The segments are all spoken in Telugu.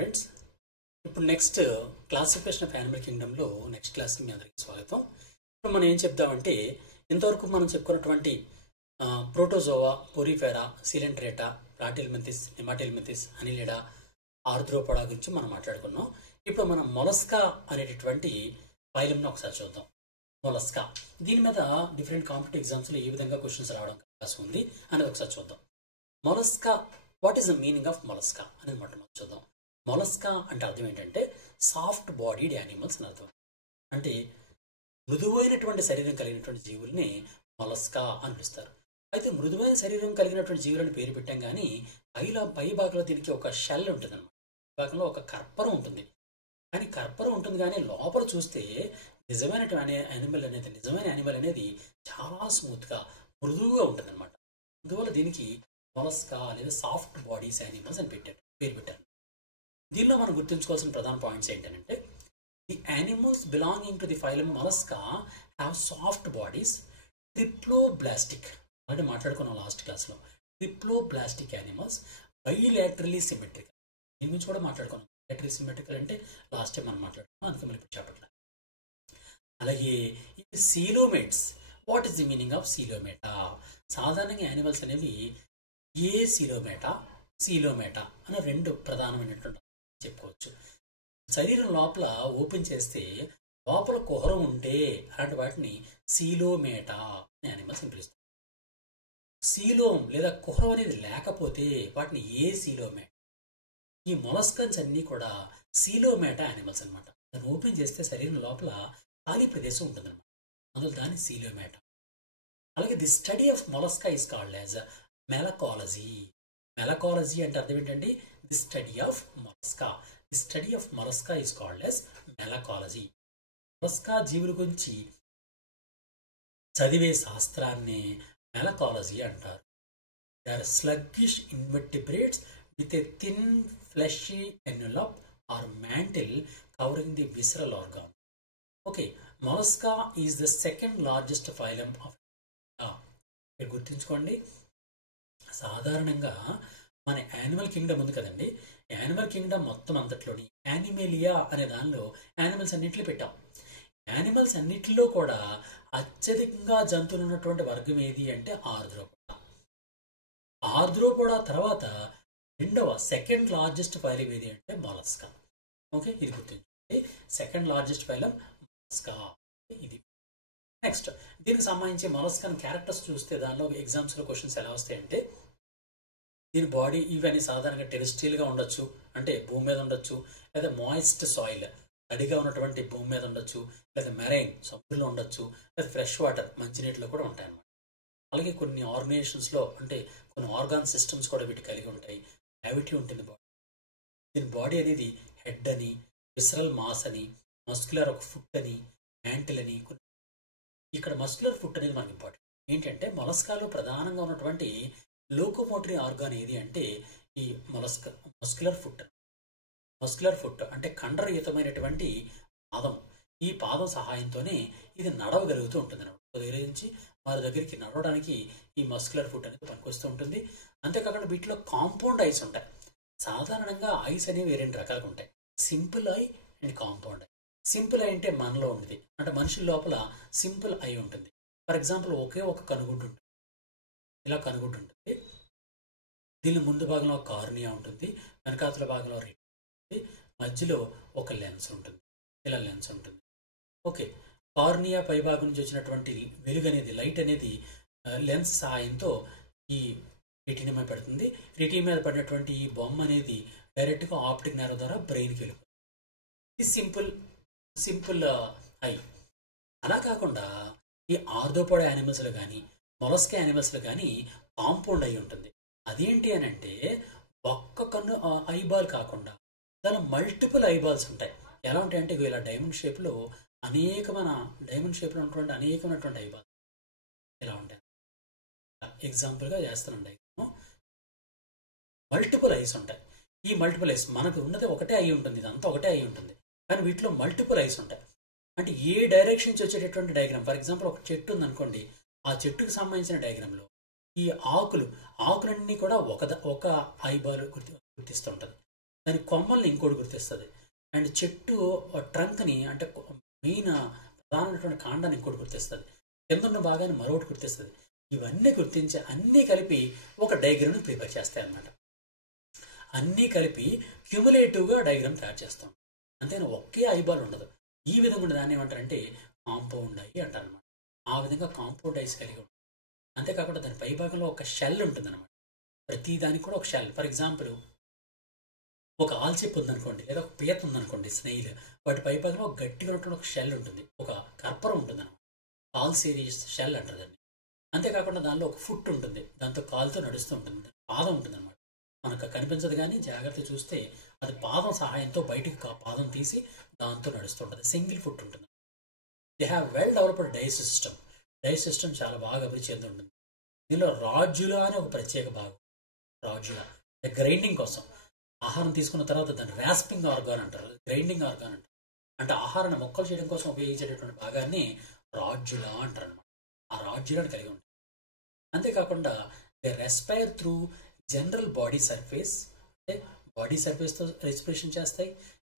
ఫ్రెండ్స్, ఇప్పుడు నెక్స్ట్ క్లాసిఫికేషన్ ఆఫ్ యానిమల్ కింగ్డమ్లో నెక్స్ట్ క్లాస్కి మీ అందరికీ స్వాగతం. ఇప్పుడు మనం ఏం చెప్దామంటే, ఇంతవరకు మనం చెప్పుకున్నటువంటి ప్రోటోజోవా, పోరిఫెరా, సిలెంట్రేటా, ప్లాటిల్మెంతిస్, నెమాటిల్మెంతిస్, అనిలిడా, ఆర్ద్రోపోడా గురించి మనం మాట్లాడుకున్నాం. ఇప్పుడు మనం మొలస్కా అనేటటువంటి ఫైలంను ఒకసారి చూద్దాం. మొలస్కా, దీని మీద డిఫరెంట్ కాంపిటేటివ్ ఎగ్జామ్స్లో ఏ విధంగా క్వశ్చన్స్ రావడం అవకాశం ఉంది అనేది ఒకసారి చూద్దాం. Mollusca, what is the meaning of mollusca అనేది మనం చూద్దాం. మొలస్కా అంటే అర్థం ఏంటంటే సాఫ్ట్ బాడీడ్ యానిమల్స్ అని అర్థం. అంటే మృదువైనటువంటి శరీరం కలిగినటువంటి జీవుల్ని మొలస్కా అని పిలుస్తారు. అయితే మృదువైన శరీరం కలిగినటువంటి జీవులను పేరు పెట్టాం, కానీ పై భాగంలో దీనికి ఒక షెల్ ఉంటుంది అనమాట. భాగంలో ఒక కర్పరం ఉంటుంది. కానీ కర్పరం ఉంటుంది, కానీ లోపల చూస్తే నిజమైన యానిమల్ అనేది చాలా స్మూత్గా, మృదువుగా ఉంటుంది అనమాట. అందువల్ల దీనికి మొలస్కా లేదా సాఫ్ట్ బాడీస్ యానిమల్స్ అని పేరు పెట్టారు. దీనిలో మనం గుర్తుంచుకోవాల్సిన ప్రధాన పాయింట్స్ ఏంటంటే, the animals belonging to the phylum mollusca have soft bodies, triploblastic, అంటే మాట్లాడుకున్నాం లాస్ట్ క్లాస్లో. ట్రిప్లోబ్లాస్టిక్ యానిమల్స్, బైలాటరలీ సిమెట్రికల్, దీని గురించి కూడా మాట్లాడుకున్నాం. బైలాటరలీ సిమెట్రికల్ అంటే లాస్ట్ టైం మనం మాట్లాడుకున్నాం, అందుకే మనం ఇప్పుడు చెప్పట్లేదు. అలాగే coelomates, what is the meaning of coelomata? సాధారణంగా యానిమల్స్ అనేవి ఏ సీలోమేటా అనే రెండు ప్రధానమైనటువంటి చెప్పుకోవచ్చు. శరీరం లోపల ఓపెన్ చేస్తే లోపల కుహరం ఉంటే అలాంటి వాటిని సీలోమేటా అనే యానిమల్స్ అని పిలుస్తారు. సీలోమ్ లేదా కుహరం అనేది లేకపోతే వాటిని ఏ సీలోమేటా. ఈ మొలస్కన్స్ అన్నీ కూడా సీలోమేటా యానిమల్స్ అనమాట. దాన్ని ఓపెన్ చేస్తే శరీరం లోపల ఖాళీ ప్రదేశం ఉంటుందన్నమాట, అందులో దాన్ని సీలోమేటా. అలాగే the study of mollusca is called as malacology. Malacology అంటే అర్థం ఏంటంటే the study of mollusca. The study of mollusca is called as malacology. Mollusca జీవుల గురించి చదివే శాస్త్రాన్ని మెలకాలజీ అంటారు. They are sluggish invertebrates with a thin fleshy envelope or mantle covering the visceral organ. Okay, mollusca is the second largest phylum of. గుర్తుంచుకోండి, సాధారణంగా మన యానిమల్ కింగ్డమ్ ఉంది కదండి, యానిమల్ కింగ్డమ్ మొత్తం అంతట్లోని యానిమేలియా అనే దానిలో యానిమల్స్ అన్నింటిలో పెట్టాం. యానిమల్స్ అన్నిటిలో కూడా అత్యధికంగా జంతువులు ఉన్నటువంటి వర్గం ఏది అంటే ఆర్ద్రోపోడా. ఆర్ద్రోపోడా తర్వాత సెకండ్ లార్జెస్ట్ ఫైలం ఏది అంటే మొలస్కా. ఓకే, ఇది గుర్తుంచుకోండి, సెకండ్ లార్జెస్ట్ ఫైలం మొలస్కా. ఇది నెక్స్ట్ దీనికి సంబంధించి మొలస్కాన్ క్యారెక్టర్స్ చూస్తే దానిలో ఎగ్జామ్స్లో క్వశ్చన్స్ ఎలా వస్తాయంటే, దీని బాడీ ఇవన్నీ సాధారణంగా టెరెస్ట్రియల్గా ఉండొచ్చు, అంటే భూమి మీద ఉండొచ్చు, లేదా మాయిస్ట్ సాయిల్, తడిగా ఉన్నటువంటి భూమి మీద ఉండొచ్చు, లేదా మెరైన్ సముద్రంలో ఉండొచ్చు, లేదా ఫ్రెష్ వాటర్ మంచినీటిలో కూడా ఉంటాయన్నమాట. అలాగే కొన్ని ఆర్గనైజేషన్స్లో అంటే కొన్ని ఆర్గాన్ సిస్టమ్స్ కూడా వీటి కలిగి ఉంటాయి. గ్రావిటీ ఉంటుంది బాడీ. దీని బాడీ అనేది హెడ్ అని, విసరల్ మాస్ అని, మస్కులర్ ఒక ఫుట్ అని, మ్యాంటిల్ అని. ఇక్కడ మస్కులర్ ఫుట్ అనేది మనకి ఇంపార్టెంట్. ఏంటంటే మొలస్కాలో ప్రధానంగా ఉన్నటువంటి లోకోమోటరీ ఆర్గాన్ ఏది అంటే ఈ మస్కులర్ ఫుట్. మస్కులర్ ఫుట్ అంటే కండరయుతమైనటువంటి పాదం. ఈ పాదం సహాయంతోనే ఇది నడవగలుగుతూ ఉంటుంది అన్నమాట. దగ్గర నుంచి వారి దగ్గరికి నడవడానికి ఈ మస్కులర్ ఫుట్ అనేది పనికొస్తూ ఉంటుంది. అంతేకాకుండా వీటిలో కాంపౌండ్ ఐస్ ఉంటాయి. సాధారణంగా ఐస్ అనేవి రెండు రకాలుగా ఉంటాయి, simple I and compound I. Simple I అంటే మనలో ఉంటుంది, అంటే మనుషుల లోపల సింపుల్ ఐ ఉంటుంది. ఫర్ ఎగ్జాంపుల్ ఒకే ఒక కనుగుడ్డు ఉంటుంది, ఇలా కనుగుడ్డు ఉంటుంది. దీని ముందు భాగంలో కార్నియా ఉంటుంది, వెనకాతల భాగంలో రెట్ ఉంటుంది, మధ్యలో ఒక లెన్స్ ఉంటుంది, ఇలా లెన్స్ ఉంటుంది. ఓకే, కార్నియా పై భాగం నుంచి వచ్చినటువంటి వెలుగు అనేది, లైట్ అనేది లెన్స్ సహాయంతో ఈ రెటీనా మీద పడుతుంది. రెటీనా మీద పడినటువంటి ఈ బొమ్మ అనేది డైరెక్ట్గా ఆప్టిక్ నర్వ్ ద్వారా బ్రెయిన్కి వెళ్ళిపోతుంది. ఇది సింపుల్ ఐ. అలా కాకుండా ఈ ఆర్థోపోడా యానిమల్స్లో కానీ మొలస్కా యానిమల్స్లో కానీ కాంపౌండ్ ఐ ఉంటుంది. అదేంటి అని అంటే ఒక్క కన్ను ఐబాల్ కాకుండా దానిలో మల్టిపుల్ ఐబాల్స్ ఉంటాయి. ఎలా ఉంటాయంటే ఇలా డైమండ్ షేప్లో ఉన్నటువంటి అనేకమైనటువంటి ఐబాల్ ఇలా ఉంటాయి. ఎగ్జాంపుల్గా చేస్తానండి, మల్టిపుల్ ఐస్ ఉంటాయి. ఈ మల్టిపుల్ ఐస్ మనకు ఉన్నది ఒకటే ఐ ఉంటుంది, ఇదంతా ఒకటే ఐ ఉంటుంది, కానీ వీటిలో మల్టిపుల్ ఐస్ ఉంటాయి. అంటే ఏ డైరెక్షన్ నుంచి వచ్చేటటువంటి డయాగ్రామ్, ఫర్ ఎగ్జాంపుల్ ఒక చెట్టు ఉందనుకోండి, ఆ చెట్టుకు సంబంధించిన డయాగ్రామ్లో ఈ ఆకులన్నీ కూడా ఒక ఐబాల్ గుర్తిస్తుంటుంది. దాని కొమ్మల్ని ఇంకోటి గుర్తిస్తుంది. అండ్ చెట్టు ట్రంక్ని అంటే మెయిన్ ప్రధానమైనటువంటి కాండాన్ని ఇంకోటి గుర్తిస్తుంది. కిందన్న భాగాన్ని మరొకటి గుర్తిస్తుంది. ఇవన్నీ గుర్తించి అన్నీ కలిపి ఒక డయాగ్రామ్ని ప్రిపేర్ చేస్తాయి అన్నమాట. అన్నీ కలిపి క్యుములేటివ్గా డయాగ్రామ్ తయారు చేస్తాం. అంతేనా, ఒకే ఐబాల్ ఉండదు. ఈ విధంగా దాన్ని ఏమంటారంటే కాంపౌండ్ ఐ అంటారు అనమాట. ఆ విధంగా కాంపౌండ్ ఐస్ కలిగి ఉంటుంది. అంతేకాకుండా దాని పైభాగంలో ఒక షెల్ ఉంటుంది అనమాట. ప్రతి దానికి కూడా ఒక షెల్. ఫర్ ఎగ్జాంపుల్ ఒక ఆల్చిప్ ఉందనుకోండి, లేదా ఒక పీత ఉందనుకోండి, స్నేహిల్, వాటి పైభాగంలో ఒక గట్టిగా ఉన్నటువంటి ఒక షెల్ ఉంటుంది, ఒక కర్పరం ఉంటుంది అనమాట. కాల్ సిరీస్ షెల్ అంటారు దాన్ని. అంతేకాకుండా దానిలో ఒక ఫుట్ ఉంటుంది, దాంతో కాలుతో నడుస్తూ ఉంటుంది, పాదం ఉంటుంది అనమాట. మనకు కనిపించదు కానీ జాగ్రత్త చూస్తే అది పాదం సహాయంతో బయటికి పాదం తీసి దాంతో నడుస్తుంటుంది. సింగిల్ ఫుట్ ఉంటుంది. They have well developed digest system. Digest system చాలా బాగా అభివృద్ధి చెంది ఉంటుంది. దీనిలో రాడ్యులా అనే ఒక ప్రత్యేక భాగం. రాడ్యులా గ్రైండింగ్ కోసం, ఆహారం తీసుకున్న తర్వాత దాన్ని ర్యాస్పింగ్ ఆర్గాన్ అంటారు, గ్రైండింగ్ ఆర్గాన్ అంటారు. అంటే ఆహారాన్ని మొక్కలు చేయడం కోసం ఉపయోగించేటటువంటి భాగాన్ని రాడ్యులా అంటారు అనమాట. ఆ రాడ్యులాని కలిగి ఉంటుంది. అంతేకాకుండా they respire through general body surface, అంటే బాడీ సర్ఫేస్తో రెస్పిరేషన్ చేస్తాయి,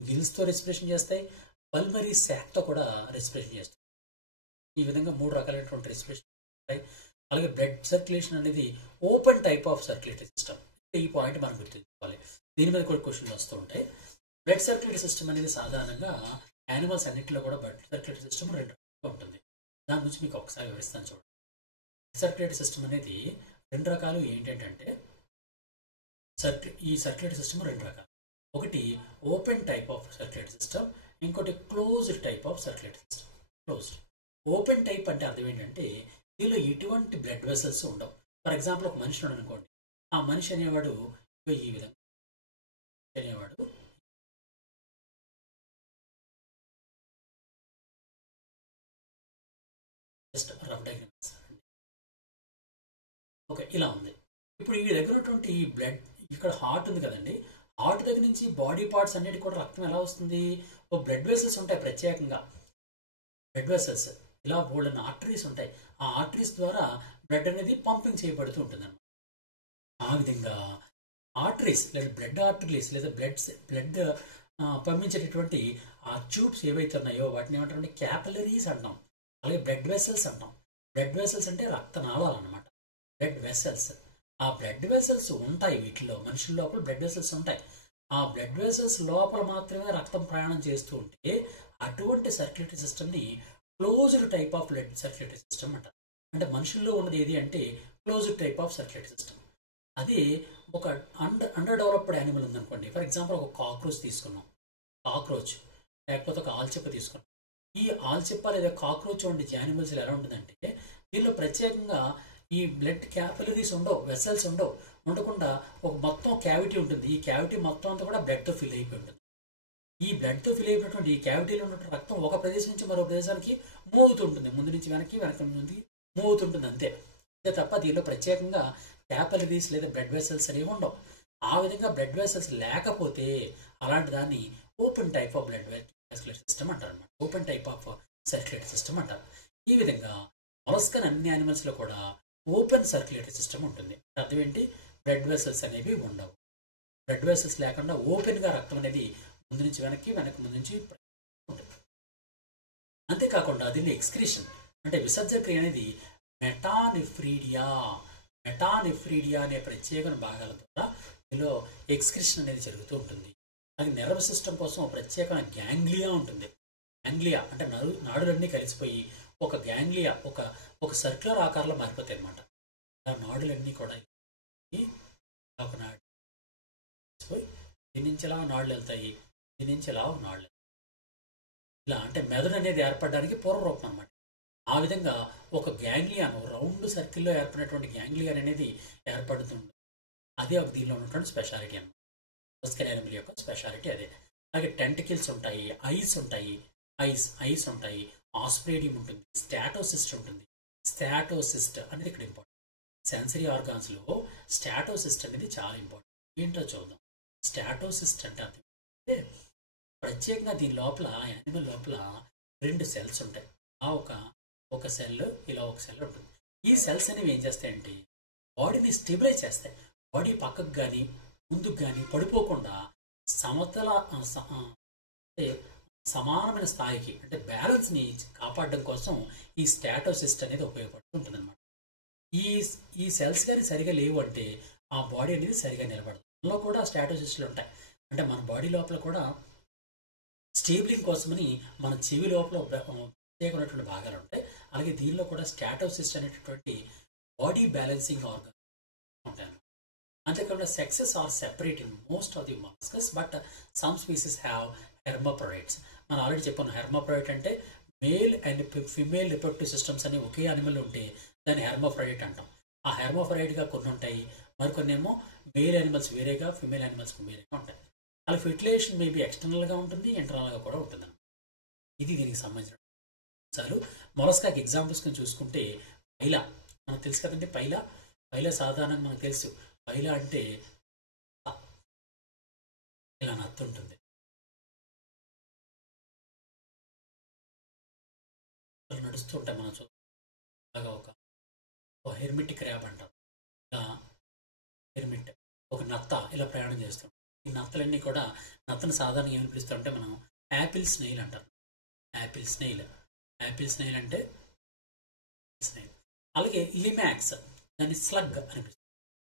గిల్స్తో రెస్పిరేషన్ చేస్తాయి, పల్మరీ శాక్తో కూడా రెస్పిరేషన్ చేస్తాయి. ఈ విధంగా 3 రకాలైనటువంటి రెస్పిరేషన్ ఉంటాయి. అలాగే బ్లడ్ సర్క్యులేషన్ అనేది open type of circulatory system. ఈ పాయింట్ మనం గుర్తుంచుకోవాలి. దీని మీద కూడా క్వశ్చన్లు వస్తూ ఉంటాయి. బ్లడ్ సర్క్యులేటరీ సిస్టమ్ అనేది సాధారణంగా యానిమల్స్ అన్నింటిలో కూడా బ్లడ్ సర్క్యులేటరీ సిస్టమ్ 2 రకాలుగా ఉంటుంది. దాని గురించి మీకు ఒకసారి వివరిస్తాను చూడండి. బ్లడ్ సర్క్యులేటరీ సిస్టమ్ అనేది 2 రకాలు. ఏంటంటే ఈ సర్క్యులేటరీ సిస్టమ్ 2 రకాలు. ఒకటి open type of circulatory system, ఇంకోటి closed type of circulatory system. Closed open type అంటే అర్థం ఏంటంటే దీనిలో ఎటువంటి బ్లడ్ వెసల్స్ ఉండవు. ఫర్ ఎగ్జాంపుల్ ఒక మనిషి ఉన్నాడు అనుకోండి, ఆ మనిషి అనేవాడు ఈ విధంగా అనేవాడు జస్ట్ రఫ్ డయాగ్రామ్స్. ఓకే, ఇలా ఉంది. ఇప్పుడు ఈ దగ్గర ఉన్నటువంటి ఈ బ్లడ్, ఇక్కడ హార్ట్ ఉంది కదండి, హార్ట్ దగ్గర నుంచి బాడీ పార్ట్స్ అన్నిటి కూడా రక్తం ఎలా వస్తుంది? ఓ బ్లడ్ వెసల్స్ ఉంటాయి, ప్రత్యేకంగా బ్లడ్ వెసల్స్. ఇలా బోల్డెన్ ఆర్టరీస్ ఉంటాయి. ఆ ఆర్టరీస్ ద్వారా బ్లడ్ అనేది పంపింగ్ చేయబడుతూ ఉంటుంది అన్నమాట. ఆ విధంగా ఆర్టరీస్ లేదా బ్లడ్ ఆర్టరీస్ లేదా బ్లడ్ పంపించేటటువంటి ఆ ట్యూబ్స్ ఏవైతే ఉన్నాయో వాటిని ఏమంటారంటే క్యాపిలరీస్ అంటాం. అలాగే బ్లడ్ వెసల్స్ అంటాం. బ్లడ్ వెసల్స్ అంటే రక్తనాళాలు అన్నమాట. బ్లడ్ వెసల్స్, ఆ బ్లడ్ వెసల్స్ ఉంటాయి వీటిలో. మనుషుల లోపల బ్లడ్ వెసల్స్ ఉంటాయి. ఆ బ్లడ్ వెసల్స్ లోపల మాత్రమే రక్తం ప్రయాణం చేస్తూ ఉంటే అటువంటి సర్క్యులేటరీ సిస్టమ్ని closed type of blood circulatory system అంటారు. అంటే మనుషుల్లో ఉన్నది ఏది అంటే closed type of circulatory system. అది ఒక అండర్ డెవలప్డ్ యానిమల్ ఉందనుకోండి. ఫర్ ఎగ్జాంపుల్ ఒక కాక్రోచ్ తీసుకున్నాం, కాక్రోచ్, లేకపోతే ఒక ఆల్చిప్ప తీసుకున్నాం. ఈ ఆల్చిప్ప లేదా కాక్రోచ్ వంటి యానిమల్స్ ఎలా ఉంటుందంటే దీనిలో ప్రత్యేకంగా ఈ బ్లడ్ క్యాపిలరీస్ ఉండవు, వెసల్స్ ఉండవు. ఉండకుండా ఒక మొత్తం క్యావిటీ ఉంటుంది. ఈ క్యావిటీ మొత్తం అంతా కూడా బ్లడ్తో ఫిల్ అయిపోయి ఉంటుంది. ఈ బ్లడ్తో ఫిల్ అయినటువంటి ఈ క్యావిటీలో ఉన్నటువంటి రక్తం ఒక ప్రదేశం నుంచి మరో ప్రదేశానికి మూవ్ అవుతుంటుంది. ముందు నుంచి వెనక్కి, వెనక నుండి మూవ్ అవుతుంటుంది, అంతే. అంతే తప్ప దీనిలో ప్రత్యేకంగా క్యాపిలరీస్ లేదా బ్లడ్ వెసల్స్ అనేవి ఉండవు. ఆ విధంగా బ్లడ్ వెసల్స్ లేకపోతే అలాంటి దాన్ని open type of blood circulatory system అంటారు అనమాట. Open type of circulatory system అంటారు. ఈ విధంగా మొలస్కన్ అన్ని యానిమల్స్లో కూడా ఓపెన్ సర్క్యులేటరీ సిస్టమ్ ఉంటుంది. అర్థం ఏంటి? బ్లడ్ వెసల్స్ అనేవి ఉండవు. బ్లడ్ వెసల్స్ లేకుండా ఓపెన్గా రక్తం అనేది ముందు నుంచి వెనక్కి, వెనక్కి ముందు నుంచి ఉంటుంది. అంతేకాకుండా దీన్ని ఎక్స్క్రీషన్ అంటే విసర్జన క్రియ అనేది మెటానెఫ్రీడియా అనే ప్రత్యేక భాగాల ద్వారా దీనిలో ఎక్స్క్రిషన్ అనేది జరుగుతూ ఉంటుంది. అలాగే నర్వ్ సిస్టమ్ కోసం ప్రత్యేకమైన గ్యాంగ్లియా ఉంటుంది. గ్యాంగ్లియా అంటే నాడులన్నీ కలిసిపోయి ఒక గ్యాంగ్లియా ఒక సర్క్యులర్ ఆకారంలో మారిపోతాయి అన్నమాట. ఆ నాడులన్నీ కూడా ఒక నాడు కలిసిపోయి దీని నుంచి ఎలా నాడులు వెళ్తాయి, దీని నుంచి ఎలా నాడులు ఇలా అంటే మెదడు అనేది ఏర్పడడానికి పూర్వరూపం అనమాట. ఆ విధంగా ఒక గ్యాంగ్లియాన్, రౌండ్ సర్కిల్లో ఏర్పడినటువంటి గ్యాంగ్లియాన్ అనేది ఏర్పడుతుంది. అదే ఒక దీనిలో ఉన్నటువంటి స్పెషాలిటీ అన్నమాట. మొలస్కన్ యానిమల్ యొక్క స్పెషాలిటీ అదే. అలాగే టెంటికిల్స్ ఉంటాయి, ఐస్ ఉంటాయి, ఐస్ ఉంటాయి, ఆస్ప్రేడియం ఉంటుంది, స్టాటోసిస్ట్ ఉంటుంది. స్టాటోసిస్ట్ అనేది ఇక్కడ ఇంపార్టెంట్. సెన్సరీ ఆర్గాన్స్లో స్టాటోసిస్ట్ అనేది చాలా ఇంపార్టెంట్. ఏంటో చూద్దాం. స్టాటోసిస్ట్ అంటే అర్థం ప్రత్యేకంగా దీని లోపల, యానిమల్ లోపల 2 సెల్స్ ఉంటాయి. ఆ ఒక సెల్, ఇలా ఒక సెల్ ఉంటుంది. ఈ సెల్స్ అనేవి ఏం చేస్తాయంటే బాడీని స్టెబిలైజ్ చేస్తాయి. బాడీ పక్కకు కానీ ముందుకు కానీ పడిపోకుండా సమతల అంటే సమానమైన స్థాయికి అంటే బ్యాలెన్స్ని కాపాడడం కోసం ఈ స్టాటోసిస్ట్ అనేది ఉపయోగపడుతూ ఉంటుంది అనమాట. ఈ ఈ సెల్స్ కానీ సరిగా లేవు అంటే ఆ బాడీ అనేది సరిగా నిలబడదు. అందులో కూడా స్టాటోసిస్టులు ఉంటాయి. అంటే మన బాడీ లోపల కూడా స్టేబులింగ్ కోసమని మన చెవి లోపల ప్రత్యేకమైనటువంటి భాగాలు ఉంటాయి. అలాగే దీనిలో కూడా స్టాటోసిస్ట్ అనేటటువంటి బాడీ బ్యాలెన్సింగ్ ఆర్గన్ ఉంటాయి. అంతేకాకుండా sexes are separate in most of the molluscs, but some species have hermaphrodites. మనం ఆల్రెడీ చెప్పాను, హెర్మోప్రాయిడ్ అంటే male and female reproductive systems అని ఒకే అనిమల్ ఉంటే దాన్ని హెర్మోప్రాయిడ్ అంటాం. ఆ హెర్మోప్రాయిడ్గా కొన్ని ఉంటాయి, మరికొన్ని ఏమో మేల్ యానిమల్స్ వేరేగా, ఫిమేల్ యానిమల్స్ వేరేగా ఉంటాయి. అలా ఫెర్టిలైజేషన్ మేబీ ఎక్స్టర్నల్గా ఉంటుంది, ఇంటర్నల్గా కూడా ఉంటుంది. ఇది దీనికి సంబంధించిన అంశాలు. మొలస్కాకి ఎగ్జాంపుల్స్ చూసుకుంటే పైలా మనకు తెలుసు కదండి. పైలా సాధారణంగా మనకు తెలుసు. పైలా అంటే ఇలా నత్త ఉంటుంది. నడుస్తూ ఉంటాయి. మనం చూడగా ఒక హెర్మిట్ క్రాబ్ అంటాం. ఇలా హెర్మిట్ ఒక నత్త ఇలా ప్రయాణం చేస్తాం. ఈ నత్తలన్నీ కూడా నత్తను సాధారణంగా ఏమని పిలుస్తామంటే మనం యాపిల్ స్నేల్ అంటారు. యాపిల్ స్నేల్ అంటే స్నేల్. అలాగే లిమాక్స్ దాన్ని స్లగ్ అని పిలుస్తారు.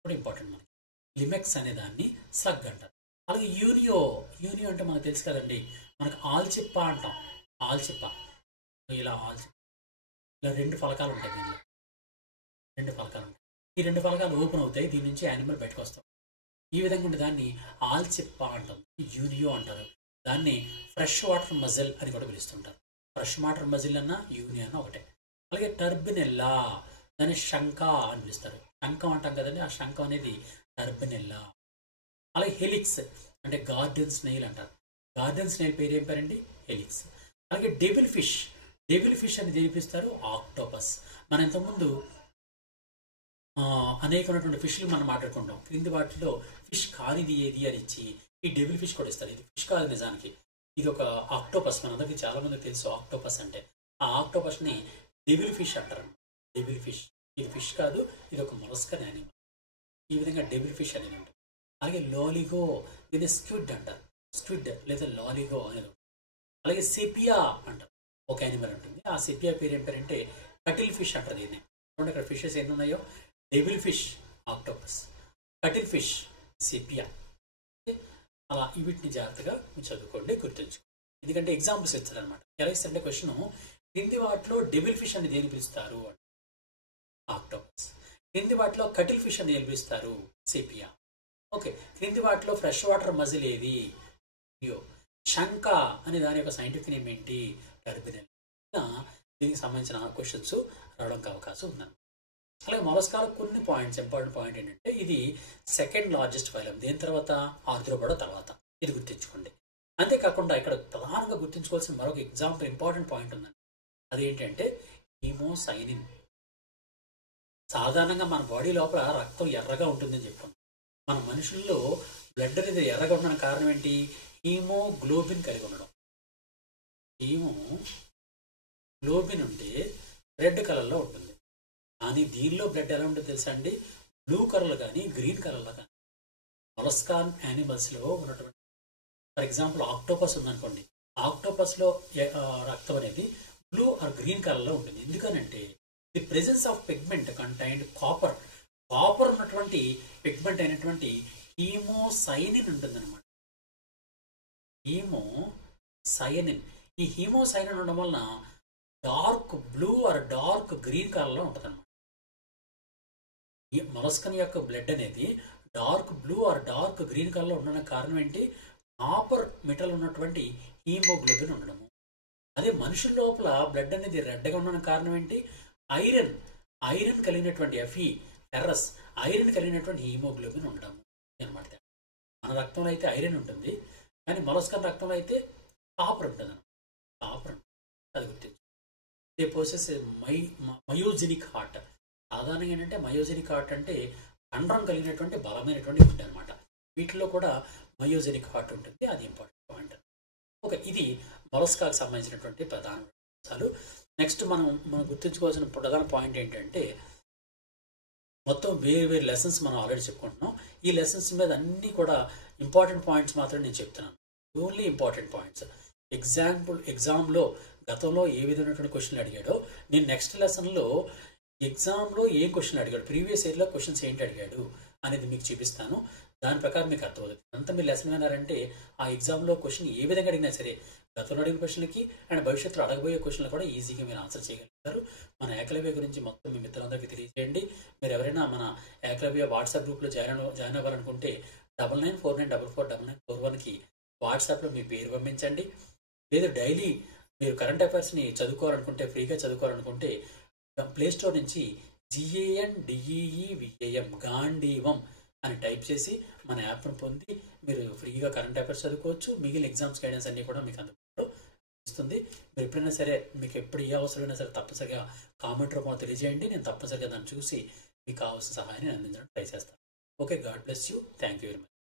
కూడా ఇంపార్టెంట్ మనకి. లిమెక్స్ అనే దాన్ని స్లగ్ అంటారు. అలాగే యూనియో అంటే మనకు తెలుసు కదండి. మనకు ఆల్చిప్ప అంటాం. ఆల్చిప్ప ఇలా ఇలా 2 ఫలకాలు ఉంటాయి. దీనిలో 2 ఫలకాలు ఉంటాయి. ఈ 2 ఫలకాలు ఓపెన్ అవుతాయి. దీని నుంచి యానిమల్ బయటకు వస్తాం. ఈ విధంగా ఉండే దాన్ని ఆల్చిప్ప అంటాం. యూనియో అంటారు. దాన్ని ఫ్రెష్ వాటర్ మజిల్ అని కూడా పిలుస్తుంటారు. ఫ్రెష్ వాటర్ మజిల్ అన్న యూనియో అన్న ఒకటే. అలాగే టర్బినెల్లా దాన్ని శంఖ అని పిలుస్తారు. శంఖం అంటాం కదండి, ఆ శంఖం అనేది టర్బినెల్లా. అలాగే హెలిక్స్ అంటే గార్డెన్ స్నేల్ అంటారు. గార్డెన్ స్నేల్ పేరు ఏం పేరండి? హెలిక్స్. అలాగే డెవిల్ ఫిష్ అని దేనిపిస్తారు? ఆక్టోపస్. మనం ఇంతకుముందు అనేకమైనటువంటి ఫిష్లు మనం మాట్లాడుకుంటాం. క్రింది వాటిలో ఫిష్ కానిది ఏది అని ఇచ్చి ఈ డెవిల్ ఫిష్ కూడా ఇస్తారు. ఇది ఫిష్ కాదు నిజానికి, ఇది ఒక ఆక్టోపస్. మనందరికీ చాలా మంది తెలుసు ఆక్టోపస్ అంటే. ఆ ఆక్టోపస్ని డెవిల్ ఫిష్ అంటారు. డెవిల్ ఫిష్ ఇది ఫిష్ కాదు, ఇది ఒక మొలస్కన్ యానిమల్. ఈ విధంగా డెవిల్ ఫిష్ అనేది ఉంటుంది. అలాగే లాలిగో దీన్ని స్క్విడ్ అంటారు. స్క్విడ్ లేదా లాలిగో అనేది. అలాగే సెపియా అంటారు. ఒక యానిమల్ ఉంటుంది. ఆ సెపియా పేరు ఏం పేరంటే కటిల్ ఫిష్ అంటారు దీన్ని. చూడండి ఇక్కడ ఫిషెస్ ఎన్ని ఉన్నాయో. Devil fish octopus, cuttlefish sepia. అలా వీటిని జాగ్రత్తగా మీరు చదువుకోండి, గుర్తుంచుకోండి. ఎందుకంటే ఎగ్జాంపుల్స్ ఇస్తారు అనమాట. ఎలా ఇస్తారంటే క్వశ్చన్, క్రింది వాటిలో డెవిల్ ఫిష్ అని దేని పిలుస్తారు? ఆక్టోపస్. క్రింది వాటిలో కటిల్ ఫిష్ అని పిలుస్తారు? సెపియా. ఓకే. క్రింది వాటిలో ఫ్రెష్ వాటర్ మజిల్ ఏది? శంఖ అనే దాని యొక్క సైంటిఫిక్ నేమ్ ఏంటి? టర్బినెల్. దీనికి సంబంధించిన క్వశ్చన్స్ రావడానికి అవకాశం ఉందన్నమాట. అలాగే మొలస్కాల కొన్ని పాయింట్స్, ఇంపార్టెంట్ పాయింట్ ఏంటంటే ఇది సెకండ్ లార్జెస్ట్ ఫైలం. దేని తర్వాత? ఆర్థ్రోపోడా తర్వాత. ఇది గుర్తుంచుకోండి. అంతేకాకుండా ఇక్కడ ప్రధానంగా గుర్తుంచుకోవాల్సిన మరొక ఎగ్జాంపుల్ ఇంపార్టెంట్ పాయింట్ ఉందండి. అదేంటంటే హీమోసైనిన్. సాధారణంగా మన బాడీ లోపల రక్తం ఎర్రగా ఉంటుందని చెప్పాం. మన మనుషుల్లో బ్లడ్ అనేది ఎర్రగా ఉండడానికి కారణం ఏంటి? హీమోగ్లోబిన్ కలిగి ఉండడం. హీమోగ్లోబిన్ ఉంటే రెడ్ కలర్లో ఉంటుంది. కానీ దీనిలో బ్లడ్ ఎలా ఉంటుందో తెలుసా అండి? బ్లూ కలర్లో కానీ గ్రీన్ కలర్లో కానీ. మొలస్కాన్ యానిమల్స్లో ఉన్నటువంటి, ఫర్ ఎగ్జాంపుల్ ఆక్టోపస్ ఉందనుకోండి, ఆక్టోపస్లో రక్తం అనేది బ్లూ ఆర్ గ్రీన్ కలర్లో ఉంటుంది. ఎందుకనంటే the presence of pigment contained copper ఉన్నటువంటి పిగ్మెంట్ అయినటువంటి హీమోసైనిన్ ఉంటుందన్నమాట. హీమోసైనిన్. ఈ హీమోసైనిన్ ఉండడం వలన dark blue or dark green కలర్లో ఉంటుంది అనమాట. ఈ మొలస్కన్ యొక్క బ్లడ్ అనేది dark blue or dark green కలర్లో ఉండడానికి కారణం ఏంటి? కాపర్ మెటల్ ఉన్నటువంటి హీమోగ్లోబిన్ ఉండడము. అదే మనుషుల లోపల బ్లడ్ అనేది రెడ్గా ఉండడానికి కారణం ఏంటి? ఐరన్ కలిగినటువంటి ఫెర్రస్ ఐరన్ కలిగినటువంటి హీమోగ్లోబిన్ ఉండడము అనమాట. మన రక్తంలో అయితే ఐరన్ ఉంటుంది, కానీ మొలస్కన్ రక్తంలో అయితే కాపర్ ఉంటుంది. కాపర్ అది గుర్తించు. They possess myogenic heart. సాధారణంగా ఏంటంటే మయోజెనిక్ హార్ట్ అంటే కండరం కలిగినటువంటి బలమైనటువంటి ఫుడ్ అనమాట. వీటిలో కూడా మయోజెనిక్ హార్ట్ ఉంటుంది. అది ఇంపార్టెంట్ పాయింట్. ఓకే, ఇది మొలస్కాకు సంబంధించినటువంటి ప్రధాన అంశాలు. నెక్స్ట్ మనం గుర్తుంచుకోవాల్సిన ప్రధాన పాయింట్ ఏంటంటే మొత్తం వేరు లెసన్స్ మనం ఆల్రెడీ చెప్పుకుంటున్నాం. ఈ లెసన్స్ మీద అన్నీ కూడా ఇంపార్టెంట్ పాయింట్స్ మాత్రం నేను చెప్తున్నాను, ఓన్లీ ఇంపార్టెంట్ పాయింట్స్. ఎగ్జామ్లో గతంలో ఏ విధమైనటువంటి క్వశ్చన్లు అడిగాడో నేను నెక్స్ట్ లెసన్లో ఎగ్జామ్లో ఏం క్వశ్చన్లు అడిగాడు, ప్రీవియస్ ఇయర్లో క్వశ్చన్స్ ఏంటి అడిగాడు అనేది మీకు చూపిస్తాను. దాని ప్రకారం మీకు అర్థమవుతుంది. అంతా మీరు లెసన్ విన్నారంటే ఆ ఎగ్జామ్లో క్వశ్చన్ ఏ విధంగా అడిగినా సరే గతంలో అడిగిన క్వశ్చన్లకి అండ్ భవిష్యత్తులో అడగబోయే క్వశ్చన్లు కూడా ఈజీగా మీరు ఆన్సర్ చేయగలుగుతారు. మన ఏకలవ్య గురించి మొత్తం మీ మిత్రులందరికీ తెలియజేయండి. మీరు ఎవరైనా మన ఏకలవ్య వాట్సాప్ గ్రూప్లో జాయిన్ అవ్వాలనుకుంటే 9949449941కి వాట్సాప్లో మీ పేరు పంపించండి. లేదు డైలీ మీరు కరెంట్ అఫైర్స్ని చదువుకోవాలనుకుంటే, ఫ్రీగా చదువుకోవాలనుకుంటే ప్లేస్టోర్ నుంచి GANDEEVAM గాంధీవం అని టైప్ చేసి మన యాప్ను పొంది మీరు ఫ్రీగా కరెంట్ అఫైర్స్ చదువుకోవచ్చు. మిగిలిన ఎగ్జామ్స్ గైడెన్స్ అన్నీ కూడా మీకు అందుబాటులో ఇస్తుంది. మీరు ఎప్పుడైనా సరే మీకు ఎప్పుడు ఏ అవసరమైనా సరే తప్పనిసరిగా కామెంట్ రూపంలో తెలియజేయండి. నేను తప్పనిసరిగా దాన్ని చూసి మీకు కావాల్సిన సహాయాన్ని అందించడానికి ట్రై చేస్తాను. Okay, God bless you. Thank you very much.